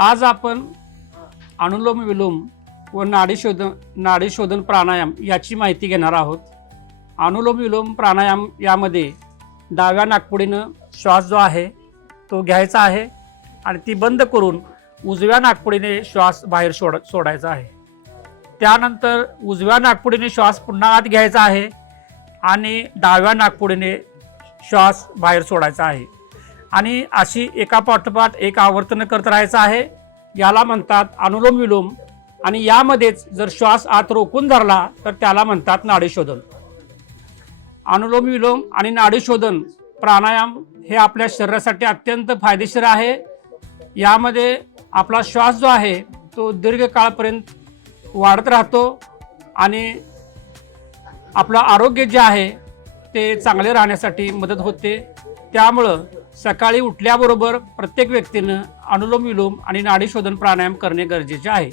आज आपण अनुलोम विलोम व नाडी शोधन प्राणायाम याची माहिती घेणार आहोत। अनुलोम विलोम प्राणायाम यामध्ये डाव्या नाकपुडीनं श्वास जो आहे तो घ्यायचा आहे आणि ती बंद करून उजव्या नाकपुडीने श्वास बाहेर सोडायचा आहे। त्यानंतर उजव्या नाकपुडीने श्वास पुन्हा आत घ्यायचा आहे आणि डाव्या नाकपुडीने श्वास बाहेर सोडायचा आहे आणि अशी एका पाठोपाठ एक आवर्तन करत राहायचं आहे। याला म्हणतात अनुलोम विलोम आणि यामध्येच जर श्वास आत रोखून धरला तर त्याला म्हणतात नाडी शोधन। अनुलोम विलोम आणि नाडी शोधन प्राणायाम हे आपल्या शरीरासाठी अत्यंत फायदेशीर आहे। यामध्ये आपला श्वास जो आहे तो दीर्घकाळपर्यंत वाढत राहतो आणि आपलं आरोग्य जे आहे ते चांगले राहण्यासाठी मदत होते। त्यामुळं सकाळी उठल्याबरोबर प्रत्येक व्यक्तीनं अनुलोम विलोम आणि नाडी शोधन प्राणायाम करणे गरजेचे आहे।